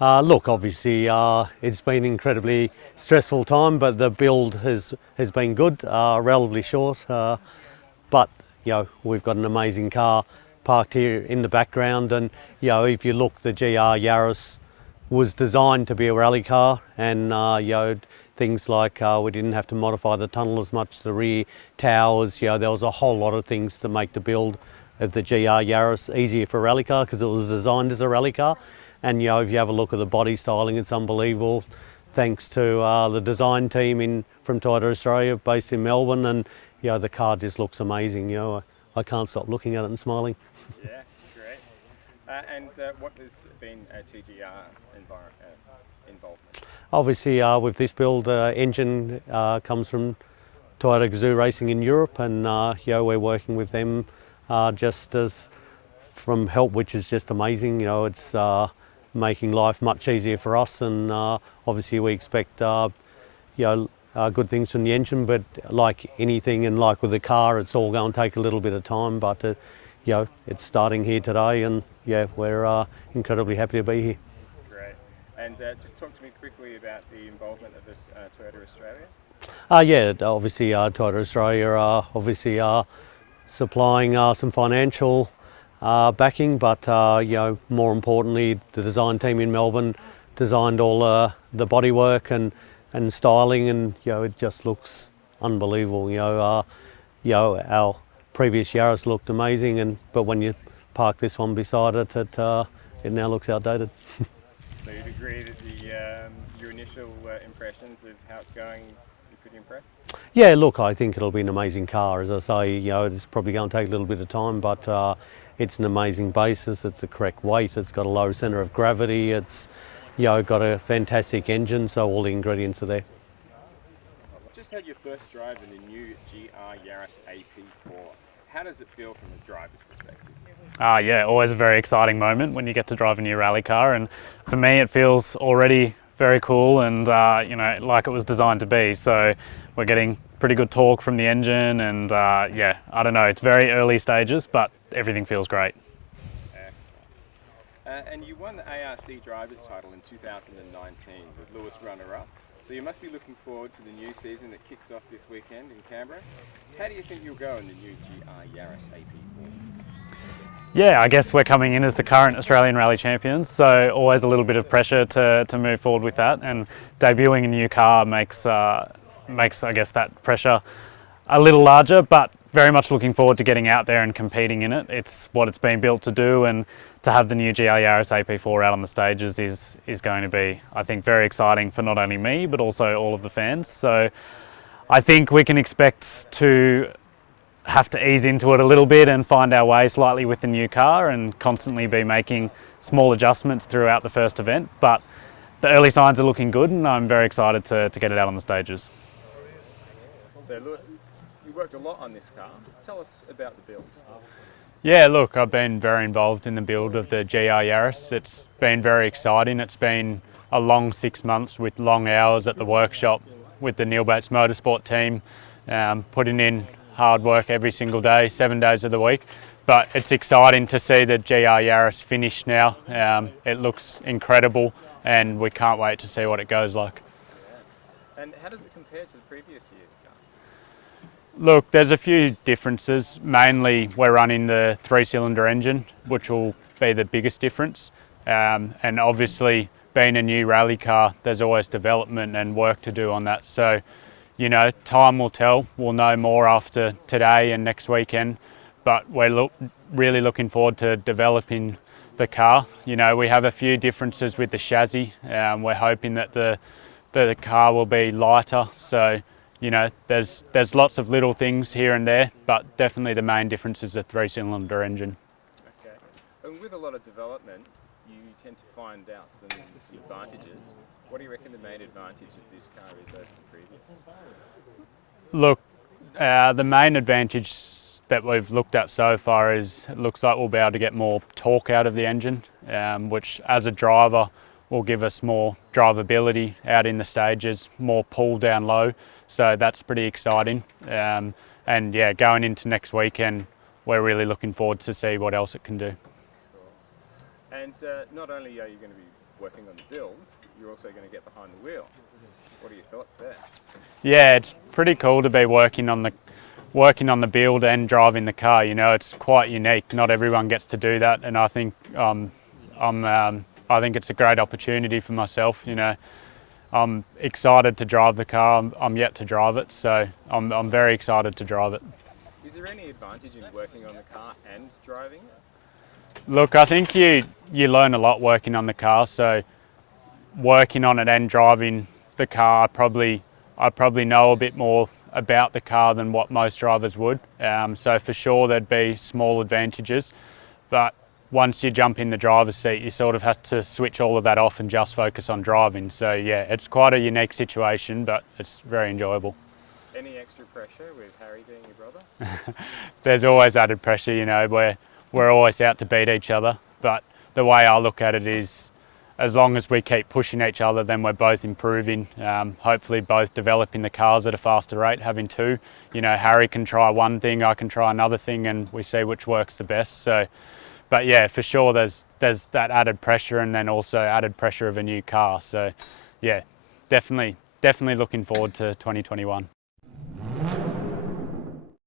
Look, obviously, it's been an incredibly stressful time, but the build has been good, relatively short. But we've got an amazing car parked here in the background, and if you look, the GR Yaris was designed to be a rally car, and things like we didn't have to modify the tunnel as much, the rear towers. There was a whole lot of things to make the build of the GR Yaris easier for a rally car because it was designed as a rally car. And if you have a look at the body styling, it's unbelievable. Thanks to the design team from Toyota Australia, based in Melbourne, and the car just looks amazing. I can't stop looking at it and smiling. Yeah, great. And what has been TGR's involvement? Obviously, with this build, engine comes from Toyota GAZOO Racing in Europe, and we're working with them just as from help, which is just amazing. It's making life much easier for us, and obviously we expect good things from the engine, but like anything and like with the car, it's all going to take a little bit of time, but it's starting here today, and we're incredibly happy to be here. Great. And just talk to me quickly about the involvement of this Toyota Yeah, Australia. obviously Toyota Australia are obviously supplying some financial backing, but more importantly, the design team in Melbourne designed all the bodywork and styling, and it just looks unbelievable. Our previous Yaris looked amazing, but when you park this one beside it, it now looks outdated. So you'd agree that your initial impressions of how it's going, you're pretty impressed? Yeah, look, I think it'll be an amazing car. As I say, it's probably going to take a little bit of time, but it's an amazing basis. It's the correct weight. It's got a low centre of gravity. It's got a fantastic engine, so all the ingredients are there. Just had your first drive in the new GR Yaris AP4. How does it feel from a driver's perspective? Yeah, always a very exciting moment when you get to drive a new rally car, and for me it feels already very cool and like it was designed to be. So we're getting pretty good torque from the engine, and I don't know, it's very early stages, but everything feels great. Excellent. And you won the ARC drivers title in 2019 with Lewis runner-up. So you must be looking forward to the new season that kicks off this weekend in Canberra. How do you think you'll go in the new GR Yaris AP4? Yeah, I guess we're coming in as the current Australian Rally Champions, so always a little bit of pressure to move forward with that, and debuting a new car makes I guess that pressure a little larger, but very much looking forward to getting out there and competing in it. It's what it's been built to do, and to have the new GR Yaris AP4 out on the stages is going to be, I think, very exciting for not only me but also all of the fans. So I think we can expect to have to ease into it a little bit and find our way slightly with the new car and constantly be making small adjustments throughout the first event. But the early signs are looking good, and I'm very excited to get it out on the stages. So Lewis, you worked a lot on this car. Tell us about the build. Yeah, look, I've been very involved in the build of the GR Yaris. It's been very exciting. It's been a long 6 months with long hours at the workshop with the Neal Bates Motorsport team, putting in hard work every single day, 7 days of the week. But it's exciting to see the GR Yaris finish now. It looks incredible, and we can't wait to see what it goes like. And how does it compare to the previous year's car? Look, there's a few differences. Mainly we're running the 3-cylinder engine, which will be the biggest difference. And obviously being a new rally car, there's always development and work to do on that. So, time will tell. We'll know more after today and next weekend, but we're really looking forward to developing the car. We have a few differences with the chassis. We're hoping that the car will be lighter. So, there's lots of little things here and there, but definitely the main difference is the 3-cylinder engine. Okay. And with a lot of development, you tend to find out some advantages. What do you reckon the main advantage of this car is over the previous? Look, the main advantage that we've looked at so far is it looks like we'll be able to get more torque out of the engine, which as a driver will give us more drivability out in the stages, more pull down low. So that's pretty exciting. And yeah, going into next weekend, we're really looking forward to see what else it can do. And not only are you going to be working on the build, you're also going to get behind the wheel. What are your thoughts there? Yeah, it's pretty cool to be working on the build and driving the car. You know, it's quite unique. Not everyone gets to do that, and I think I think it's a great opportunity for myself. You know, I'm excited to drive the car. I'm yet to drive it, so I'm very excited to drive it. Is there any advantage in working on the car and driving it? Look, I think you learn a lot working on the car. So working on it and driving the car, I probably know a bit more about the car than what most drivers would. So for sure there'd be small advantages, but once you jump in the driver's seat, you sort of have to switch all of that off and just focus on driving. So yeah, it's quite a unique situation, but it's very enjoyable. Any extra pressure with Harry being your brother? There's always added pressure, you know, we're always out to beat each other, but the way I look at it is, as long as we keep pushing each other, then we're both improving, hopefully both developing the cars at a faster rate, having two. You know, Harry can try one thing, I can try another thing, and we see which works the best. So, but yeah, for sure there's that added pressure, and then also added pressure of a new car. So yeah, definitely looking forward to 2021.